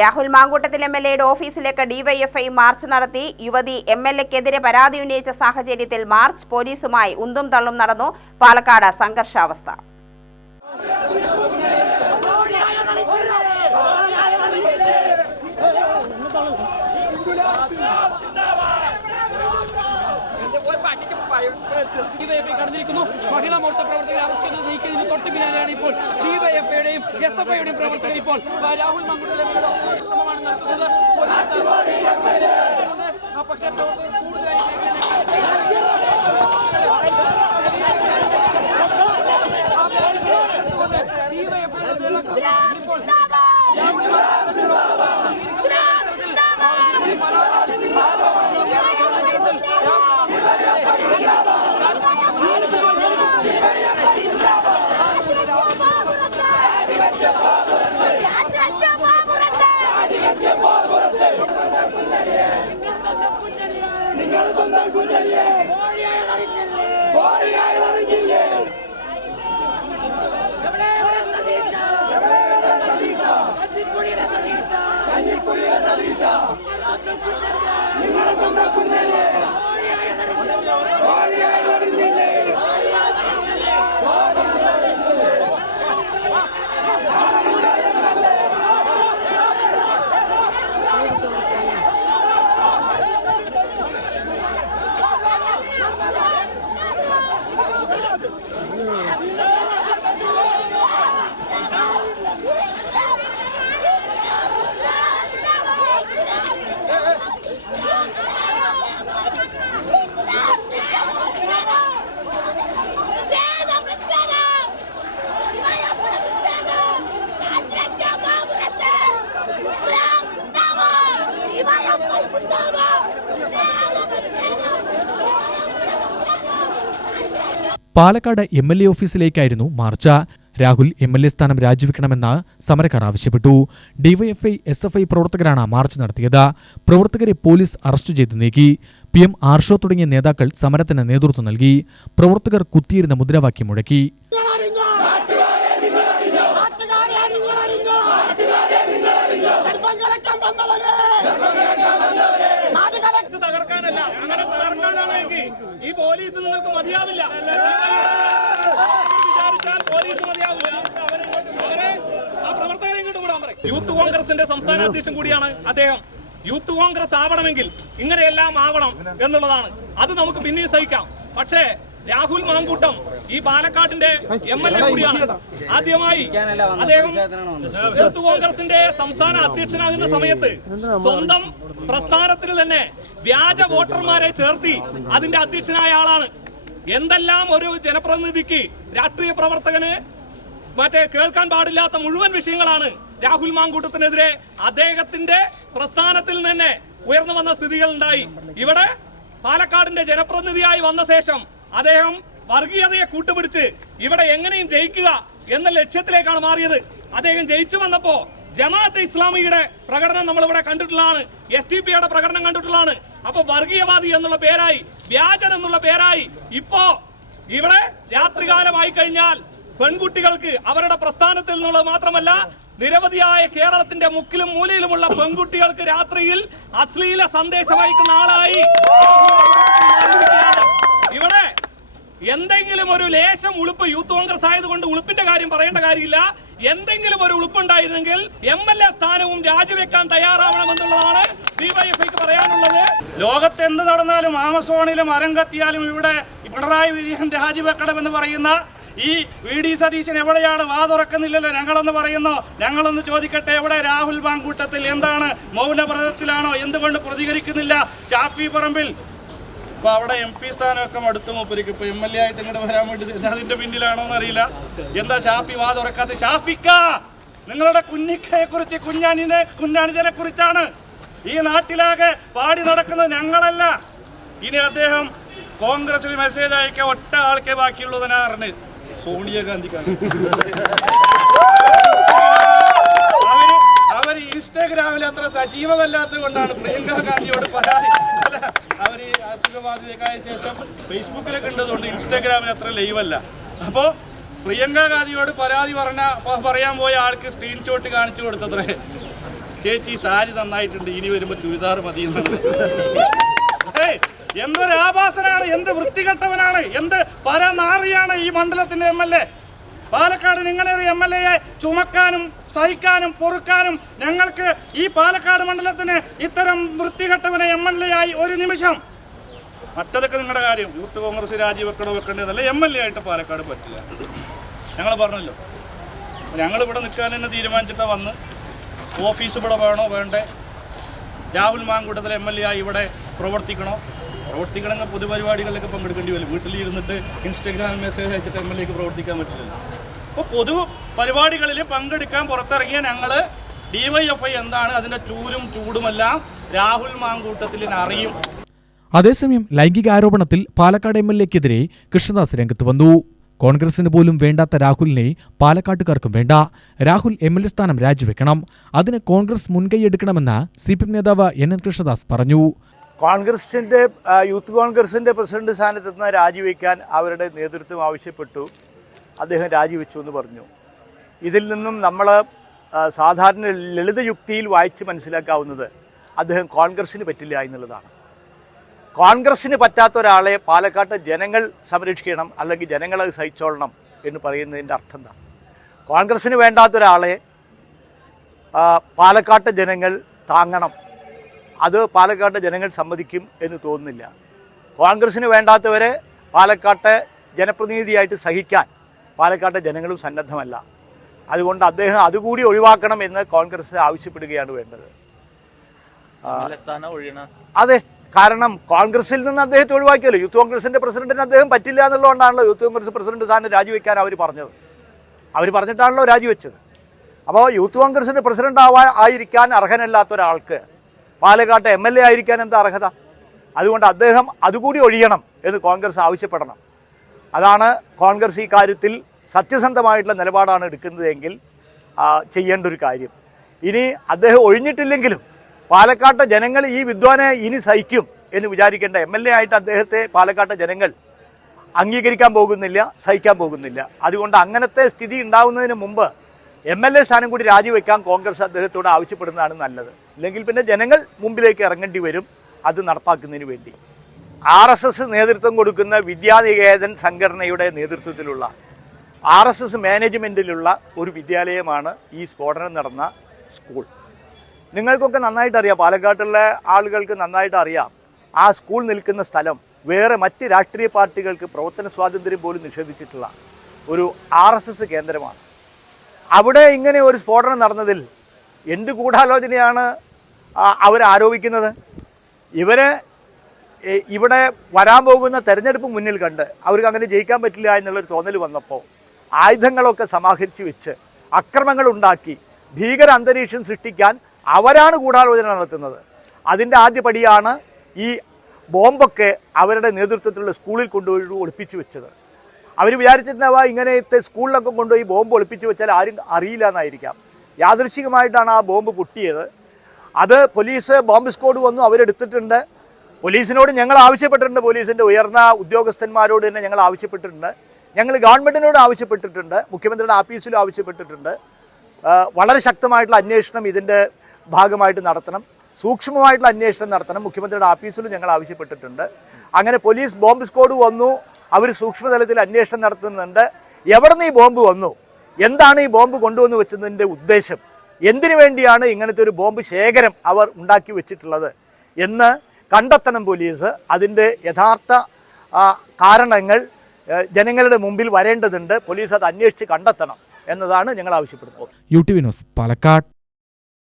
Rahul Mamkootathil M L എയുടെ ഓഫീസിലേക്ക് DYFI March നടത്തി. യുവതി എം എൽ എക്കെതിരെ പരാതി ഉന്നയിച്ച സാഹചര്യത്തിൽ മാർച്ച് പോലീസുമായി ഉന്തും തള്ളും നടന്നു. പാലക്കാട് സംഘർഷാവസ്ഥ. ഡിവൈഎഫ്ഐ കടന്നിരിക്കുന്നു മഹിളാ മോർച്ച പ്രവർത്തകരെ അറസ്റ്റ് ചെയ്ത് നീക്കിയതിന് തൊട്ട് പിന്നാലെയാണ് ഇപ്പോൾ ഡിവൈഎഫ്ഐയുടെയും എസ് എഫ് ഐയുടെയും പ്രവർത്തകർ ഇപ്പോൾ രാഹുൽ മങ്കുട്ടിലെ ശ്രമമാണ് നടത്തുന്നത് പക്ഷേ പ്രവർത്തകർ കൂടുതലായി Palakkad M L A ഓഫീസിലേക്കായിരുന്നു march. Rahul M L A സ്ഥാനം രാജിവെക്കണമെന്ന് സമരക്കാർ ആവശ്യപ്പെട്ടു. ഡിവൈഎഫ്ഐ എസ് എഫ് ഐ പ്രവർത്തകരാണ് മാർച്ച് നടത്തിയത്. പ്രവർത്തകരെ പോലീസ് അറസ്റ്റ് ചെയ്ത് നീക്കി. പി എം ആർഷോ തുടങ്ങിയ നേതാക്കൾ സമരത്തിന് നേതൃത്വം നൽകി. പ്രവർത്തകർ കുത്തിയിരുന്ന മുദ്രാവാക്യം മുഴക്കി. ഈ പോലീസ് നിങ്ങൾക്ക് മതിയാവില്ല. പോലീസ് ആ പ്രവർത്തകരെ ഇങ്ങോട്ട് യൂത്ത് കോൺഗ്രസിന്റെ സംസ്ഥാന അധ്യക്ഷൻ കൂടിയാണ് അദ്ദേഹം. യൂത്ത് കോൺഗ്രസ് ആവണമെങ്കിൽ ഇങ്ങനെയെല്ലാം ആവണം എന്നുള്ളതാണ്. അത് നമുക്ക് പിന്നെയും സഹിക്കാം. പക്ഷേ രാഹുൽ മാങ്കൂട്ടം ഈ പാലക്കാടിന്റെ എം എൽ എ കൂടിയാണ്. ആദ്യമായി അദ്ദേഹം യൂത്ത് കോൺഗ്രസിന്റെ സംസ്ഥാന അധ്യക്ഷനാകുന്ന സമയത്ത് സ്വന്തം പ്രസ്ഥാനത്തിൽ തന്നെ വ്യാജ വോട്ടർമാരെ ചേർത്തി അതിന്റെ അധ്യക്ഷനായ ആളാണ്. എന്തെല്ലാം ഒരു ജനപ്രതിനിധിക്ക് രാഷ്ട്രീയ പ്രവർത്തകന് മറ്റേ കേൾക്കാൻ പാടില്ലാത്ത മുഴുവൻ വിഷയങ്ങളാണ് രാഹുൽ മാങ്കൂട്ടത്തിനെതിരെ അദ്ദേഹത്തിന്റെ പ്രസ്ഥാനത്തിൽ തന്നെ ഉയർന്നു വന്ന സ്ഥിതികൾ ഉണ്ടായി ഇവിടെ പാലക്കാടിന്റെ ജനപ്രതിനിധിയായി വന്ന ശേഷം അദ്ദേഹം വർഗീയതയെ കൂട്ടുപിടിച്ച് ഇവിടെ എങ്ങനെയും ജയിക്കുക എന്ന ലക്ഷ്യത്തിലേക്കാണ് മാറിയത്. അദ്ദേഹം ജയിച്ചു വന്നപ്പോ ജമാഅത്ത് ഇസ്ലാമിയുടെ പ്രകടനം നമ്മളിവിടെ കണ്ടിട്ടുള്ളതാണ്. എസ് ടി പിയുടെ പ്രകടനം കണ്ടിട്ടുള്ളതാണ്. അപ്പൊ വർഗീയവാദി എന്നുള്ള പേരായി വ്യാജൻ എന്നുള്ള പേരായി ഇപ്പോ ഇവിടെ രാത്രികാലമായി കഴിഞ്ഞാൽ പെൺകുട്ടികൾക്ക് അവരുടെ പ്രസ്ഥാനത്തിൽ നിന്നുള്ളത് മാത്രമല്ല നിരവധിയായ കേരളത്തിന്റെ മുക്കിലും മൂലയിലുമുള്ള പെൺകുട്ടികൾക്ക് രാത്രിയിൽ അശ്ലീല സന്ദേശം അയക്കുന്ന ആളായി. ഇവിടെ എന്തെങ്കിലും ഒരു ലേശം ഉളുപ്പ് യൂത്ത് കോൺഗ്രസ് ആയതുകൊണ്ട് ഉളുപ്പിന്റെ കാര്യം പറയേണ്ട കാര്യമില്ല. എന്തെങ്കിലും ഒരു ഉളുപ്പുണ്ടായിരുന്നെങ്കിൽ എം എൽ എ സ്ഥാനവും രാജിവെക്കാൻ തയ്യാറാവണമെന്നുള്ളതാണ് ഡിവൈഎഫ്ഐക്ക് പറയാനുള്ളത്. ലോകത്ത് എന്ത് നടന്നാലും ആമസോണിലും മരം കത്തിയാലും ഇവിടെ പിണറായി വിജയൻ രാജിവെക്കണമെന്ന് പറയുന്ന ഈ വി ഡി സതീശൻ എവിടെയാണ് വാ തുറക്കുന്നില്ലല്ലോ ഞങ്ങളൊന്ന് പറയുന്നു. ഞങ്ങളൊന്ന് ചോദിക്കട്ടെ എവിടെ രാഹുൽ ബാങ്കൂട്ടത്തിൽ? എന്താണ് മൗനവ്രതത്തിലാണോ? എന്തുകൊണ്ട് പ്രതികരിക്കുന്നില്ല? ഷാഫി പറമ്പിൽ ഇപ്പൊ അവിടെ എം പി സ്ഥാനമൊക്കെ അടുത്ത് മൂപ്പരിക്ക്. ഇപ്പൊ എം എൽ എ ആയിട്ട് ഇങ്ങോട്ട് വരാൻ വേണ്ടി അതിന്റെ പിന്നിലാണോ എന്നറിയില്ല എന്താ ഷാഫി വാ തുറക്കാത്ത? ഷാഫിക്ക! നിങ്ങളുടെ കുഞ്ഞിക്കയെ കുറിച്ച് കുഞ്ഞാണിനെ കുഞ്ഞാണിജനെ കുറിച്ചാണ് ഈ നാട്ടിലാകെ പാടി നടക്കുന്നത് ഞങ്ങളല്ല. ഇനി അദ്ദേഹം കോൺഗ്രസിന് മെസ്സേജ് അയക്കാൻ ഒറ്റ ആൾക്കേ ബാക്കിയുള്ളതിനാ പറഞ്ഞ് സോണിയാഗാന്ധിക്കാണ് അവർ ഇൻസ്റ്റാഗ്രാമിൽ അത്ര സജീവമല്ലാത്തത് കൊണ്ടാണ് പ്രിയങ്ക ഗാന്ധിയോട് പരാതി. അവർ അസുഖബാധിതക്കായ ശേഷം ഫേസ്ബുക്കിലൊക്കെ ഉള്ളതുകൊണ്ട് ഇൻസ്റ്റാഗ്രാമിൽ അത്ര ലൈവല്ല അപ്പോൾ പ്രിയങ്ക ഗാന്ധിയോട് പരാതി പറഞ്ഞ പറയാൻ പോയ ആൾക്ക് സ്ക്രീൻഷോട്ട് കാണിച്ചു കൊടുത്തത്രേ. ചേച്ചി സാരി നന്നായിട്ടുണ്ട് ഇനി വരുമ്പോൾ ചുരിദാർ മതി എന്തൊരു ആഭാസനാണ് എന്ത് വൃത്തികെട്ടവനാണ് എന്ത് പരനാറിയാണ് ഈ മണ്ഡലത്തിന്റെ എം എൽ എ. പാലക്കാടിന് നിങ്ങളെ ഒരു എം എൽ എയെ ചുമക്കാനും സഹിക്കാനും പൊറുക്കാനും ഞങ്ങൾക്ക് ഈ പാലക്കാട് മണ്ഡലത്തിന് ഇത്തരം വൃത്തികെട്ടവനെ എം എൽ എ ആയി ഒരു നിമിഷം. മറ്റതൊക്കെ നിങ്ങളുടെ കാര്യം. യൂത്ത് കോൺഗ്രസ് രാജിവെക്കണോ വെക്കേണ്ടതല്ല എം എൽ എ ആയിട്ട് പാലക്കാട് പറ്റില്ല. ഞങ്ങൾ പറഞ്ഞല്ലോ. ഞങ്ങൾ ഇവിടെ നിൽക്കാൻ തന്നെ തീരുമാനിച്ചിട്ട് വന്ന്. ഓഫീസ് ഇവിടെ വേണോ വേണ്ടേ? Rahul Mamkootathil M L A ആയി ഇവിടെ പ്രവർത്തിക്കണോ? പ്രവർത്തിക്കണമെങ്കിൽ പൊതുപരിപാടികളിലൊക്കെ പങ്കെടുക്കേണ്ടി വരും. വീട്ടിലിരുന്നിട്ട് ഇൻസ്റ്റഗ്രാം മെസ്സേജ് അയച്ചിട്ട് എം എൽ എക്ക് പ്രവർത്തിക്കാൻ പറ്റില്ലല്ലോ. അപ്പോൾ പൊതു പരിപാടികളിൽ പങ്കെടുക്കാൻ പുറത്തിറങ്ങിയ ഞങ്ങൾ ഡിവൈഎഫ്ഐ എന്താണ് അതിന്റെ ചൂരും ചൂടുമെല്ലാം രാഹുൽ മാങ്കൂട്ടത്തിൽ അറിയും. അതേസമയം ലൈംഗിക ആരോപണത്തിൽ പാലക്കാട് എം എൽ എക്കെതിരെ കൃഷ്ണദാസ് രംഗത്ത് വന്നു. കോൺഗ്രസിന് പോലും വേണ്ടാത്ത രാഹുലിനെ പാലക്കാട്ടുകാർക്കും വേണ്ട. രാഹുൽ എം എൽ എ സ്ഥാനം രാജിവെക്കണം. അതിന് കോൺഗ്രസ് മുൻകൈയെടുക്കണമെന്ന് സി പി എം നേതാവ് എൻ എൻ കൃഷ്ണദാസ് പറഞ്ഞു. കോൺഗ്രസിന്റെ യൂത്ത് കോൺഗ്രസിന്റെ പ്രസിഡന്റ് സ്ഥാനത്ത് നിന്ന് രാജിവെക്കാൻ അവരുടെ നേതൃത്വം ആവശ്യപ്പെട്ടു. അദ്ദേഹം രാജിവെച്ചു എന്ന് പറഞ്ഞു. ഇതിൽ നിന്നും നമ്മൾ സാധാരണ ലളിത യുക്തിയിൽ വായിച്ച് മനസ്സിലാക്കാവുന്നത് അദ്ദേഹം കോൺഗ്രസിന് പറ്റില്ല എന്നുള്ളതാണ്. കോൺഗ്രസ്സിന് പറ്റാത്ത ഒരാളെ പാലക്കാട്ട് ജനങ്ങൾ സംരക്ഷിക്കണം അല്ലെങ്കിൽ ജനങ്ങളെ സഹിച്ചോളണം എന്ന് പറയുന്നതിന്റെ അർത്ഥം എന്താ കോൺഗ്രസ്സിന് വേണ്ടാത്ത ഒരാളെ പാലക്കാട്ട് ജനങ്ങൾ താങ്ങണം അത് പാലക്കാട്ടെ ജനങ്ങൾ സമ്മതിക്കും എന്ന് തോന്നുന്നില്ല. കോൺഗ്രസിന് വേണ്ടാത്തവരെ പാലക്കാട്ടെ ജനപ്രതിനിധിയായിട്ട് സഹിക്കാൻ പാലക്കാട്ടെ ജനങ്ങളും സന്നദ്ധമല്ല. അതുകൊണ്ട് അദ്ദേഹം അതുകൂടി ഒഴിവാക്കണം എന്ന് കോൺഗ്രസ് ആവശ്യപ്പെടുകയാണ് വേണ്ടത്. അതെ കാരണം കോൺഗ്രസിൽ നിന്ന് അദ്ദേഹത്തെ ഒഴിവാക്കിയല്ലോ. യൂത്ത് കോൺഗ്രസിന്റെ പ്രസിഡന്റിന് അദ്ദേഹം പറ്റില്ല എന്നുള്ളതുകൊണ്ടാണല്ലോ യൂത്ത് കോൺഗ്രസ് പ്രസിഡന്റ് സ്ഥാനം രാജിവെക്കാൻ അവർ പറഞ്ഞത്. അവർ പറഞ്ഞിട്ടാണല്ലോ രാജിവെച്ചത്. അപ്പോൾ യൂത്ത് കോൺഗ്രസിന്റെ പ്രസിഡന്റ് ആവാൻ ആയിരിക്കാൻ അർഹനല്ലാത്ത ഒരാൾക്ക് പാലക്കാട്ട് എം എൽ എ ആയിരിക്കാൻ എന്താ അർഹത? അതുകൊണ്ട് അദ്ദേഹം അതുകൂടി ഒഴിയണം എന്ന് കോൺഗ്രസ് ആവശ്യപ്പെടണം. അതാണ് കോൺഗ്രസ് ഈ കാര്യത്തിൽ സത്യസന്ധമായിട്ടുള്ള നിലപാടാണ് എടുക്കുന്നതെങ്കിൽ ചെയ്യേണ്ട ഒരു കാര്യം. ഇനി അദ്ദേഹം ഒഴിഞ്ഞിട്ടില്ലെങ്കിലും പാലക്കാട്ടെ ജനങ്ങൾ ഈ വിദ്വാനെ ഇനി സഹിക്കും എന്ന് വിചാരിക്കേണ്ട എം എൽ എ ആയിട്ട് അദ്ദേഹത്തെ പാലക്കാട്ടെ ജനങ്ങൾ അംഗീകരിക്കാൻ പോകുന്നില്ല സഹിക്കാൻ പോകുന്നില്ല. അതുകൊണ്ട് അങ്ങനത്തെ സ്ഥിതി ഉണ്ടാവുന്നതിന് മുമ്പ് എം എൽ എ സ്ഥാനം കൂടി രാജിവെക്കാൻ കോൺഗ്രസ് അദ്ദേഹത്തോട് ആവശ്യപ്പെടുന്നതാണ് നല്ലത്. ഇല്ലെങ്കിൽ പിന്നെ ജനങ്ങൾ മുമ്പിലേക്ക് ഇറങ്ങേണ്ടി വരും. അത് നടപ്പാക്കുന്നതിന് വേണ്ടി. ആർ എസ് എസ് നേതൃത്വം കൊടുക്കുന്ന വിദ്യാനികേതൻ സംഘടനയുടെ നേതൃത്വത്തിലുള്ള ആർ എസ് എസ് മാനേജ്മെന്റിലുള്ള ഒരു വിദ്യാലയമാണ് ഈ സ്ഫോടനം നടന്ന സ്കൂൾ. നിങ്ങൾക്കൊക്കെ നന്നായിട്ട് അറിയാം പാലക്കാട്ടുള്ള ആളുകൾക്ക് നന്നായിട്ട് അറിയാം. ആ സ്കൂൾ നിൽക്കുന്ന സ്ഥലം വേറെ മറ്റ് രാഷ്ട്രീയ പാർട്ടികൾക്ക് പ്രവർത്തന സ്വാതന്ത്ര്യം പോലും നിഷേധിച്ചിട്ടുള്ള ഒരു ആർ കേന്ദ്രമാണ്. അവിടെ ഇങ്ങനെ ഒരു സ്ഫോടനം നടന്നതിൽ എന്ത് ഗൂഢാലോചനയാണ് അവർ ആരോപിക്കുന്നത്? ഇവരെ ഇവിടെ വരാൻ പോകുന്ന തെരഞ്ഞെടുപ്പ് മുന്നിൽ കണ്ട് അവർക്ക് അങ്ങനെ ജയിക്കാൻ പറ്റില്ല എന്നുള്ളൊരു തോന്നൽ വന്നപ്പോൾ ആയുധങ്ങളൊക്കെ സമാഹരിച്ച് വെച്ച് അക്രമങ്ങൾ ഉണ്ടാക്കി ഭീകര അന്തരീക്ഷം സൃഷ്ടിക്കാൻ അവരാണ് ഗൂഢാലോചന നടത്തുന്നത്. അതിന്റെ ആദ്യപടിയാണ് ഈ ബോംബൊക്കെ അവരുടെ നേതൃത്വത്തിലുള്ള സ്കൂളിൽ കൊണ്ടുപോയി ഒളിപ്പിച്ചു വെച്ചത്. അവർ വിചാരിച്ചിട്ടുണ്ടാവുക ഇങ്ങനത്തെ സ്കൂളിലൊക്കെ കൊണ്ടുപോയി ബോംബ് ഒളിപ്പിച്ച് വെച്ചാൽ ആരും അറിയില്ല എന്നായിരിക്കാം. യാദൃശികമായിട്ടാണ് ആ ബോംബ് പൊട്ടിയത്. അത് പോലീസ് ബോംബ് സ്ക്വാഡ് വന്നു അവരെടുത്തിട്ടുണ്ട്. പോലീസിനോട് ഞങ്ങൾ ആവശ്യപ്പെട്ടിട്ടുണ്ട്. പോലീസിന്റെ ഉയർന്ന ഉദ്യോഗസ്ഥന്മാരോട് തന്നെ ഞങ്ങൾ ആവശ്യപ്പെട്ടിട്ടുണ്ട്. ഞങ്ങൾ ഗവൺമെന്റിനോട് ആവശ്യപ്പെട്ടിട്ടുണ്ട്. മുഖ്യമന്ത്രിയുടെ ആഫീസിലും ആവശ്യപ്പെട്ടിട്ടുണ്ട്. വളരെ ശക്തമായിട്ടുള്ള അന്വേഷണം ഇതിന്റെ ഭാഗമായിട്ട് നടത്തണം. സൂക്ഷ്മമായിട്ടുള്ള അന്വേഷണം നടത്തണം. മുഖ്യമന്ത്രിയുടെ ആഫീസിലും ഞങ്ങൾ ആവശ്യപ്പെട്ടിട്ടുണ്ട്. അങ്ങനെ പോലീസ് ബോംബ് സ്ക്വാഡ് വന്നു. അവർ സൂക്ഷ്മതലത്തിൽ അന്വേഷണം നടത്തുന്നുണ്ട്. എവിടെ നിന്ന് ഈ ബോംബ് വന്നു? എന്താണ് ഈ ബോംബ് കൊണ്ടുവന്ന് വെച്ചതിന്റെ ഉദ്ദേശം? എന്തിനു വേണ്ടിയാണ് ഇങ്ങനത്തെ ഒരു ബോംബ് ശേഖരം അവർ ഉണ്ടാക്കി വെച്ചിട്ടുള്ളത് എന്ന് കണ്ടെത്തണം പോലീസ്. അതിന്റെ യഥാർത്ഥ കാരണങ്ങൾ ജനങ്ങളുടെ മുമ്പിൽ വരേണ്ടതുണ്ട്. പോലീസ് അത് അന്വേഷിച്ച് കണ്ടെത്തണം എന്നതാണ് ഞങ്ങൾ ആവശ്യപ്പെടുന്നത്. U T Palakkad.